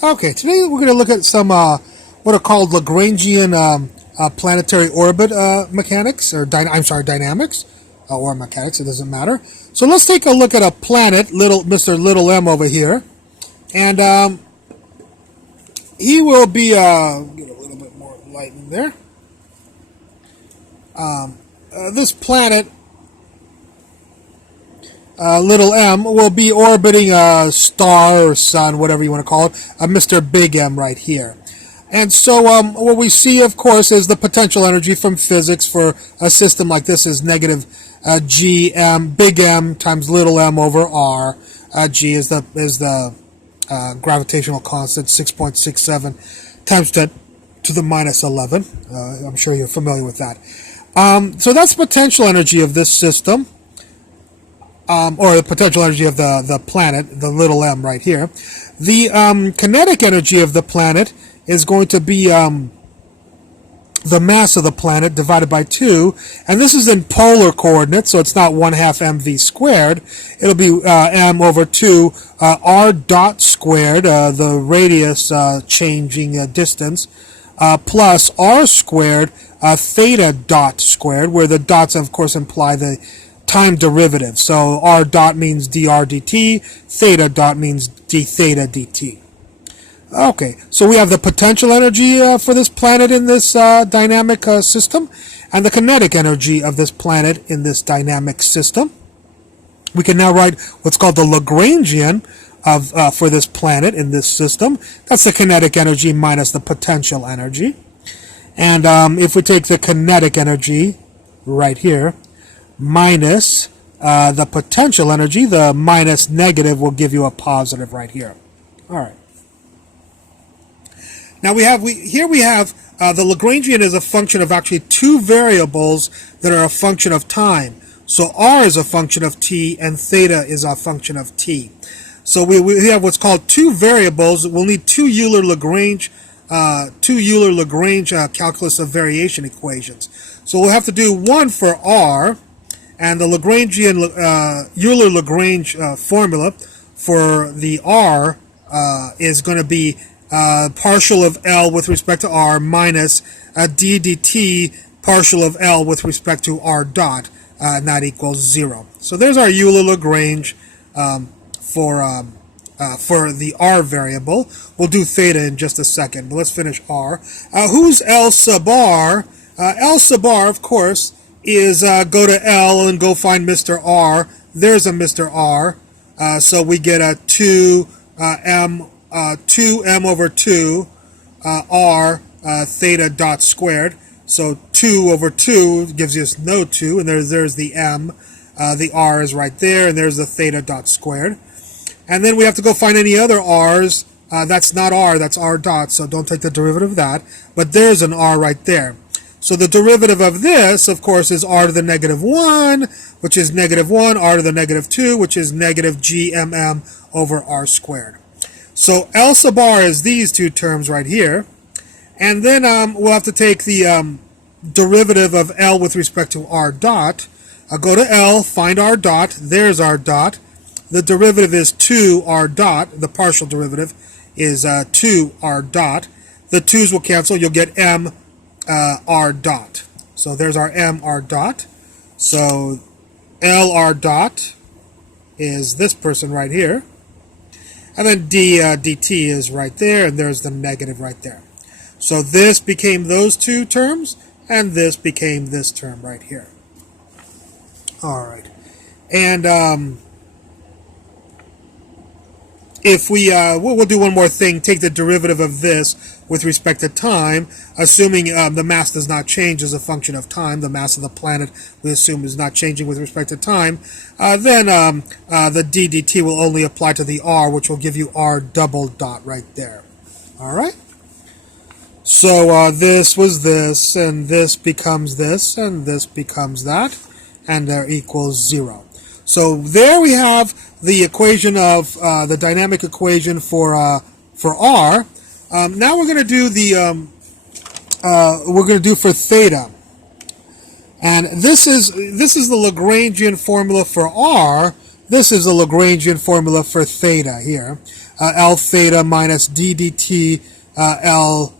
Okay, today we're going to look at some what are called Lagrangian planetary orbit mechanics, or dynamics, or mechanics. It doesn't matter. So let's take a look at a planet, Mr. Little M over here, and he will be get a little bit more light in there. This planet, little m, will be orbiting a star or sun, whatever you want to call it, Mr. Big M right here. And so what we see, of course, is the potential energy from physics for a system like this is negative gm, big M times little m over r. G is the gravitational constant, 6.67 times 10 to the minus 11. I'm sure you're familiar with that. So that's potential energy of this system. Or the potential energy of the planet, the little m right here. The kinetic energy of the planet is going to be the mass of the planet divided by 2, and this is in polar coordinates, so it's not 1/2 mv squared. It'll be m over 2 r dot squared, the radius changing distance, plus r squared theta dot squared, where the dots, of course, imply the time derivative. So r dot means dr dt, theta dot means d theta dt. Okay, so we have the potential energy for this planet in this dynamic system, and the kinetic energy of this planet in this dynamic system. We can now write what's called the Lagrangian of for this planet in this system. That's the kinetic energy minus the potential energy. And if we take the kinetic energy right here, minus the potential energy, the minus negative will give you a positive right here. All right. Now we have the Lagrangian is a function of actually two variables that are a function of time. So r is a function of t and theta is a function of t. So we have what's called two variables. We'll need two Euler-Lagrange calculus of variation equations. So we'll have to do one for r. And the Lagrangian Euler-Lagrange formula for the r is going to be partial of L with respect to r minus d dt partial of L with respect to r dot, and that equals 0. So there's our Euler-Lagrange for the r variable. We'll do theta in just a second, but let's finish r. Who's L sub r? L sub r, of course, is go to L and go find Mr. R. There's a Mr. R. So we get a 2m over 2 r theta dot squared. So 2 over 2 gives us no 2, and there's the m. The r is right there, and there's the theta dot squared. And then we have to go find any other r's. That's not r, that's r dot, so don't take the derivative of that. But there's an r right there. So the derivative of this, of course, is r to the negative 1, which is negative 1, r to the negative 2, which is negative gmm over r squared. So L sub r is these two terms right here. And then we'll have to take the derivative of L with respect to r dot. I'll go to L, find r dot, there's r dot. The derivative is 2 r dot, the partial derivative is 2 r dot. The 2's will cancel, you'll get m r dot. So there's our m r dot. So L r dot is this person right here. And then d dt is right there, and there's the negative right there. So this became those two terms, and this became this term right here. All right. And if we'll do one more thing, take the derivative of this with respect to time, assuming the mass does not change as a function of time. The mass of the planet, we assume, is not changing with respect to time. Then the d dt will only apply to the r, which will give you r double dot right there. All right? So this was this, and this becomes this, and this becomes that, and there equals 0. So there we have the equation of the dynamic equation for r. Now we're going to do for theta, and this is the Lagrangian formula for r. this is the Lagrangian formula for theta here. L theta minus d dt L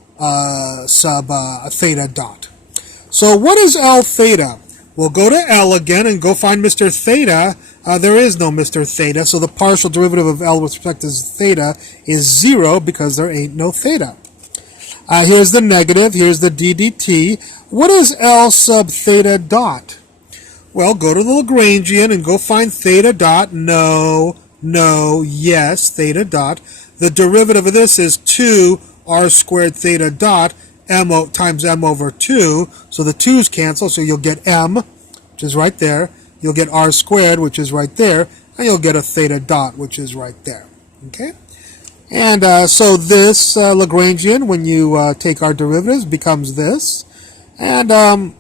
sub theta dot. So what is L theta? We'll go to L again and go find Mr. Theta. There is no Mr. Theta, so the partial derivative of L with respect to theta is 0 because there ain't no theta. Here's the negative, here's the d dt. What is L sub theta dot? Well, go to the Lagrangian and go find theta dot. No, yes, theta dot. The derivative of this is 2 r squared theta dot m times m over 2. So the 2's cancel, so you'll get m, which is right there. You'll get r squared, which is right there. And you'll get a theta dot, which is right there. Okay? And so this Lagrangian, when you take our derivatives, becomes this. And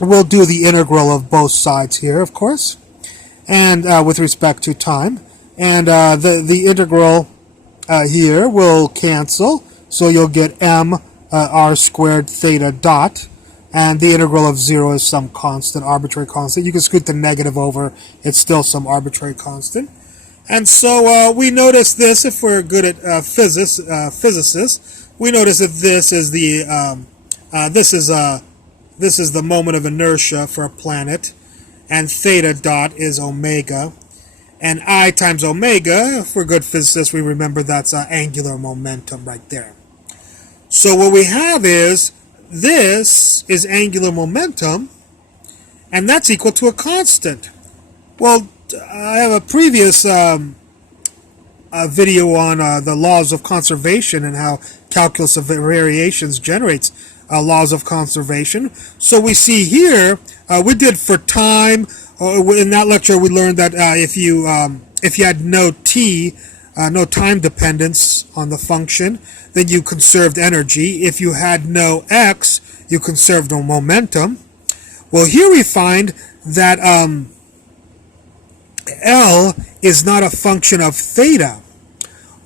we'll do the integral of both sides here, of course, and with respect to time. And the integral here will cancel, so you'll get m r squared theta dot, and the integral of 0 is some constant, arbitrary constant. You can scoot the negative over, it's still some arbitrary constant. And so we notice this, if we're good at physicists, we notice that this is the this is the moment of inertia for a planet, and theta dot is omega, and I times omega, if we're good physicists, we remember that's angular momentum right there. So what we have is, this is angular momentum, and that's equal to a constant. Well, I have a previous video on the laws of conservation and how calculus of variations generates laws of conservation. So we see here, we did for time. In that lecture, we learned that if you had no t, no time dependence on the function, then you conserved energy. If you had no x, you conserved no momentum. Well, here we find that L is not a function of theta.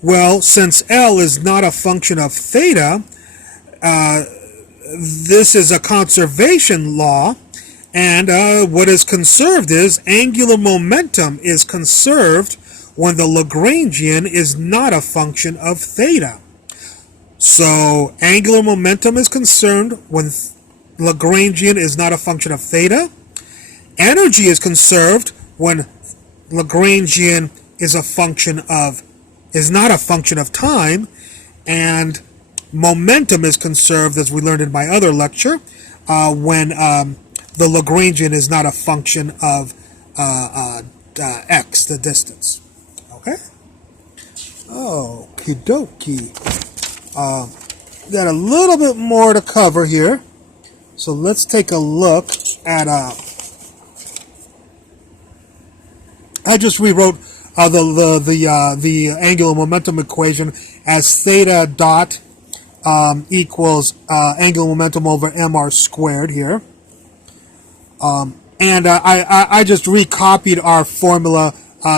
Well, since L is not a function of theta, this is a conservation law, and what is conserved is angular momentum is conserved when the Lagrangian is not a function of theta. So angular momentum is conserved when Lagrangian is not a function of theta. Energy is conserved when Lagrangian is not a function of time, and momentum is conserved, as we learned in my other lecture, when the Lagrangian is not a function of x, the distance. Okay? Okie dokie. Got a little bit more to cover here, so let's take a look at. I just rewrote the angular momentum equation as theta dot equals angular momentum over mr squared here. And I just recopied our formula.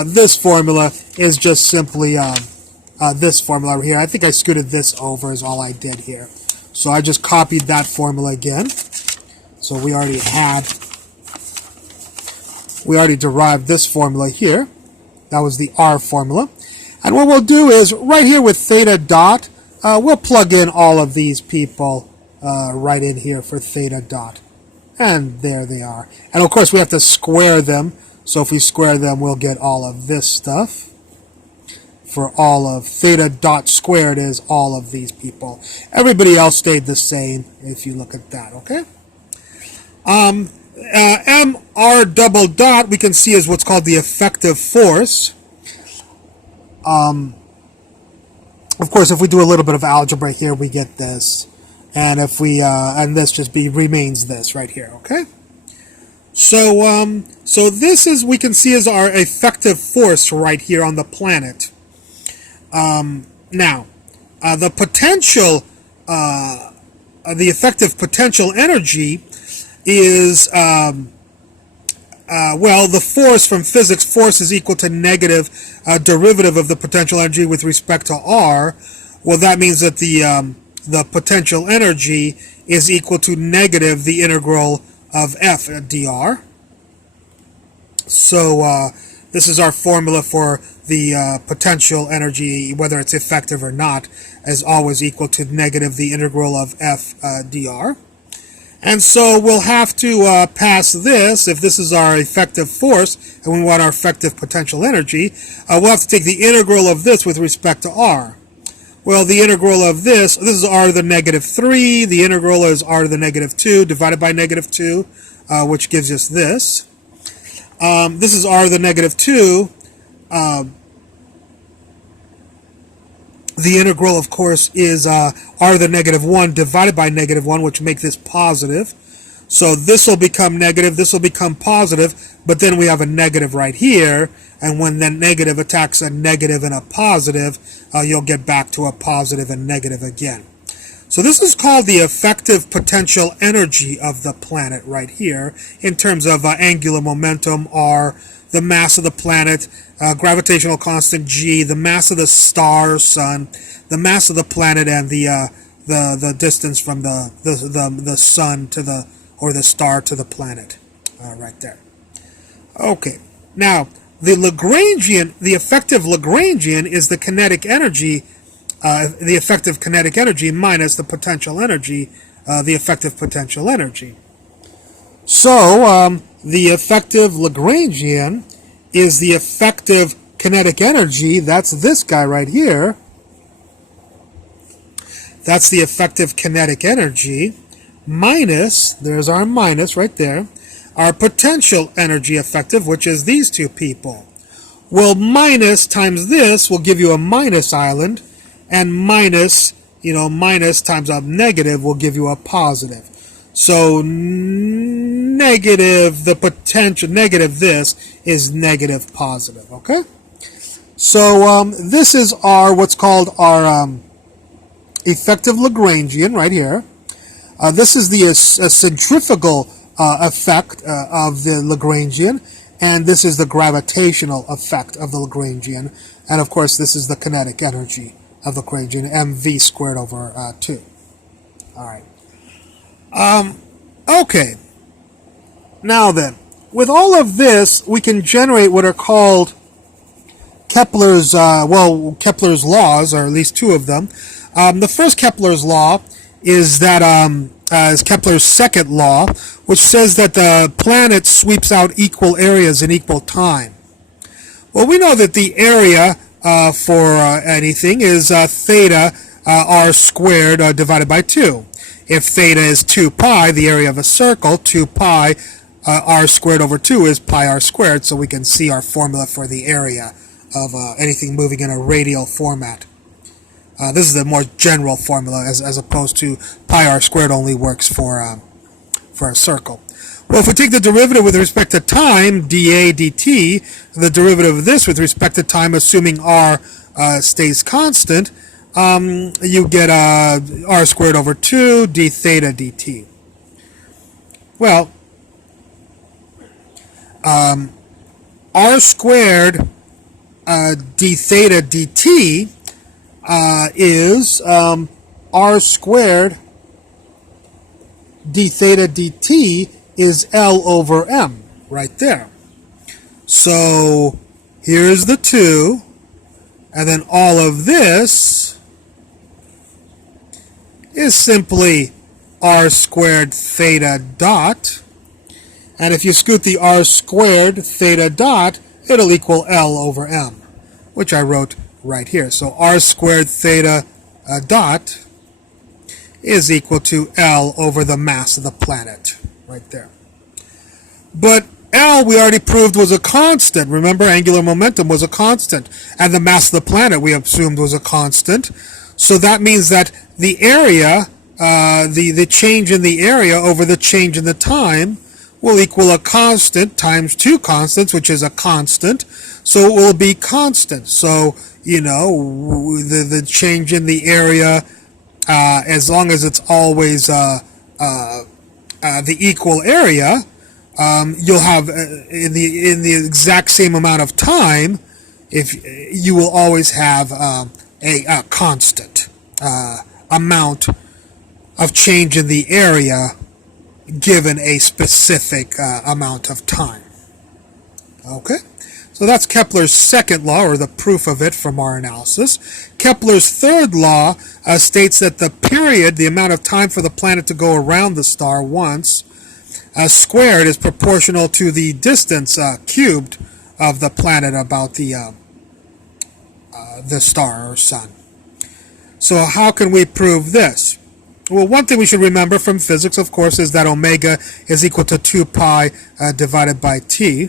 This formula is just simply this formula over here. I think I scooted this over is all I did here. So I just copied that formula again. So we already derived this formula here. That was the R formula. And what we'll do is, right here with theta dot, we'll plug in all of these people right in here for theta dot. And there they are. And of course we have to square them. So if we square them, we'll get all of this stuff. For all of theta dot squared is all of these people. Everybody else stayed the same if you look at that, okay? mr double dot we can see is what's called the effective force. Of course, if we do a little bit of algebra here, we get this. And if we and this just remains this right here, okay? So so this is, we can see, as our effective force right here on the planet. Now, the potential, the effective potential energy is, well, the force from physics, force is equal to negative derivative of the potential energy with respect to r. Well, that means that the potential energy is equal to negative the integral of f dr. So this is our formula for the potential energy, whether it's effective or not, is always equal to negative the integral of f dr. And so we'll have to pass this, if this is our effective force, and we want our effective potential energy, we'll have to take the integral of this with respect to r. Well, the integral of this is r to the negative 3, the integral is r to the negative 2, divided by negative 2, which gives us this. This is r to the negative 2. The integral, of course, is r to the negative 1 divided by negative 1, which makes this positive. So this will become negative, this will become positive, but then we have a negative right here, and when that negative attacks a negative and a positive, you'll get back to a positive and negative again. So this is called the effective potential energy of the planet right here, in terms of angular momentum, r, the mass of the planet, gravitational constant g, the mass of the star, sun, the mass of the planet, and the distance from the sun to the, or the star to the planet, right there. Okay, now the Lagrangian, the effective Lagrangian is the kinetic energy, the effective kinetic energy minus the potential energy, the effective potential energy. So the effective Lagrangian is the effective kinetic energy, that's this guy right here. That's the effective kinetic energy minus, there's our minus right there, our potential energy effective, which is these two people. Well, minus times this will give you a minus island, and minus, minus times a negative will give you a positive. So negative, the potential, negative this is negative positive, okay? So this is our, what's called our effective Lagrangian right here. This is the centrifugal effect of the Lagrangian, and this is the gravitational effect of the Lagrangian, and of course this is the kinetic energy of the Lagrangian, mv squared over 2. All right. Okay. Now then, with all of this, we can generate what are called Kepler's, Kepler's laws, or at least two of them. The first Kepler's law is that is Kepler's second law, which says that the planet sweeps out equal areas in equal time. Well, we know that the area for anything is theta r squared divided by 2. If theta is 2 pi, the area of a circle, 2 pi r squared over 2 is pi r squared, so we can see our formula for the area of anything moving in a radial format. This is the more general formula, as opposed to pi r squared only works for a circle. Well, if we take the derivative with respect to time, dA dt, the derivative of this with respect to time, assuming r stays constant, you get r squared over 2 d theta dt. Well, r squared d theta dt is r squared d theta dt is L over m, right there. So here's the 2, and then all of this is simply r squared theta dot, and if you scoot the r squared theta dot, it'll equal L over m, which I wrote right here. So r squared theta dot is equal to L over the mass of the planet, right there. But L, we already proved, was a constant. Remember, angular momentum was a constant, and the mass of the planet we assumed was a constant. So that means that the area, the change in the area over the change in the time will equal a constant times two constants, which is a constant. So it will be constant. So, the change in the area, as long as it's always the equal area, you'll have in the exact same amount of time, if you will always have a constant amount of change in the area given a specific amount of time. Okay, so that's Kepler's second law, or the proof of it from our analysis. Kepler's third law states that the period, the amount of time for the planet to go around the star once, squared is proportional to the distance cubed of the planet about the star or sun. So how can we prove this? Well, one thing we should remember from physics, of course, is that omega is equal to 2 pi divided by t.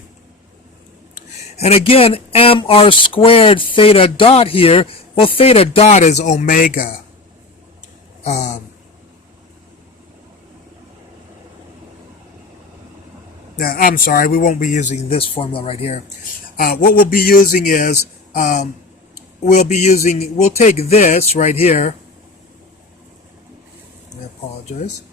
And again, mr squared theta dot here, well, theta dot is omega. I'm sorry, we won't be using this formula right here. What we'll be using is, we'll take this right here. I apologize.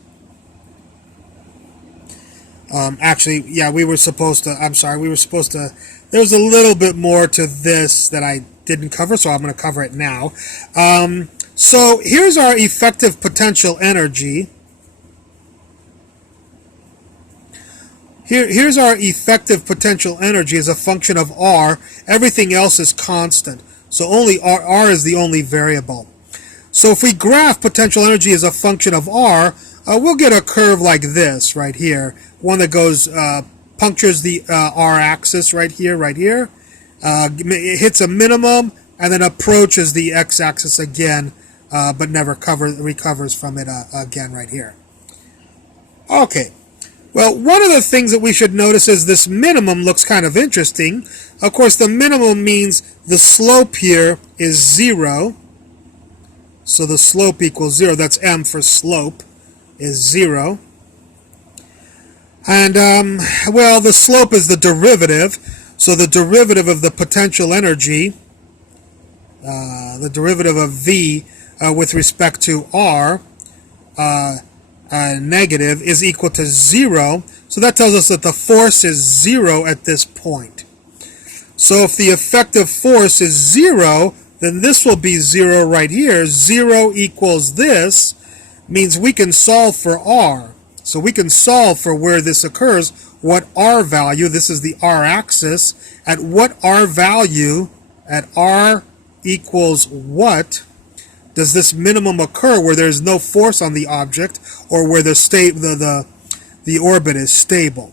Actually, yeah, we were supposed to, there's a little bit more to this that I didn't cover, so I'm going to cover it now. So here's our effective potential energy. Here's our effective potential energy as a function of R. Everything else is constant. So only R is the only variable. So if we graph potential energy as a function of R, we'll get a curve like this right here. One that goes, punctures the R axis right here, it hits a minimum and then approaches the X axis again, but never recovers from it again right here. Okay. Well, one of the things that we should notice is this minimum looks kind of interesting. Of course, the minimum means the slope here is 0. So the slope equals 0. That's m for slope, is 0. And, well, the slope is the derivative. So the derivative of the potential energy, the derivative of V with respect to R, negative, is equal to 0. So that tells us that the force is 0 at this point. So if the effective force is 0, then this will be 0 right here. 0 equals this means we can solve for R. So we can solve for where this occurs, what R value, this is the R axis, at what R value, at R equals what, does this minimum occur where there's no force on the object or where the orbit is stable?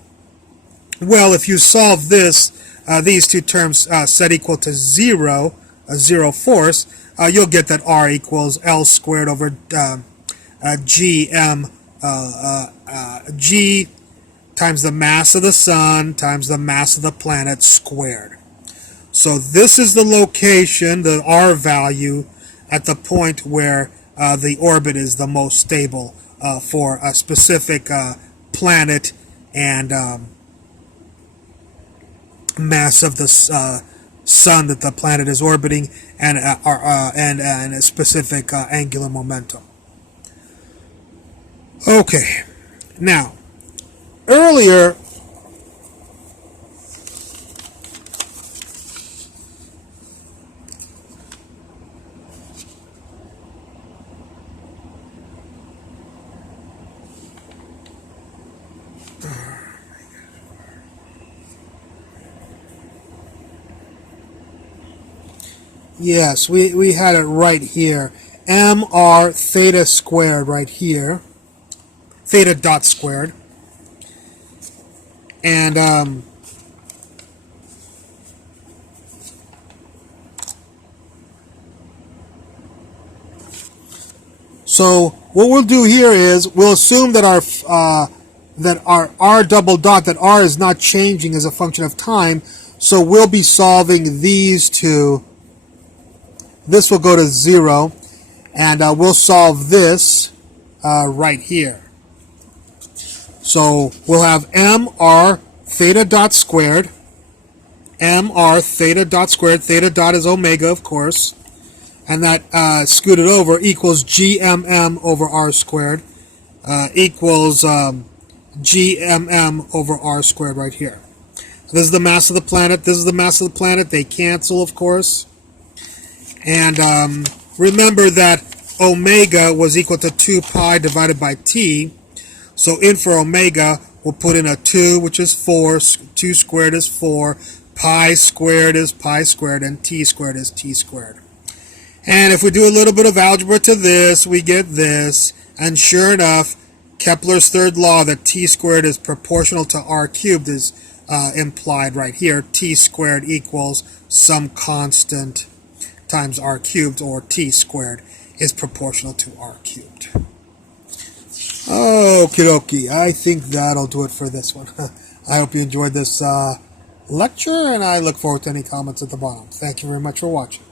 Well, if you solve this, these two terms set equal to 0, a 0 force, you'll get that R equals L squared over G times the mass of the sun times the mass of the planet squared. So this is the location, the R value, at the point where the orbit is the most stable for a specific planet and mass of the sun that the planet is orbiting, and a specific angular momentum. Okay, now earlier yes, we had it right here. mr theta squared right here. Theta dot squared. And so what we'll do here is we'll assume that our R double dot, that R is not changing as a function of time. So we'll be solving these two. This will go to 0, and we'll solve this right here. So we'll have mr theta dot squared, mr theta dot squared, theta dot is omega, of course, and that scooted over equals gmm over r squared, equals gmm over r squared right here. This is the mass of the planet, this is the mass of the planet, they cancel, of course. And remember that omega was equal to 2 pi divided by t. So in for omega, we'll put in a 2, which is 4. 2 squared is 4. pi squared is pi squared, and t squared is t squared. And if we do a little bit of algebra to this, we get this. And sure enough, Kepler's third law that t squared is proportional to r cubed is implied right here. T squared equals some constant times r cubed, or t squared is proportional to r cubed. Okie dokie, I think that'll do it for this one. I hope you enjoyed this lecture, and I look forward to any comments at the bottom. Thank you very much for watching.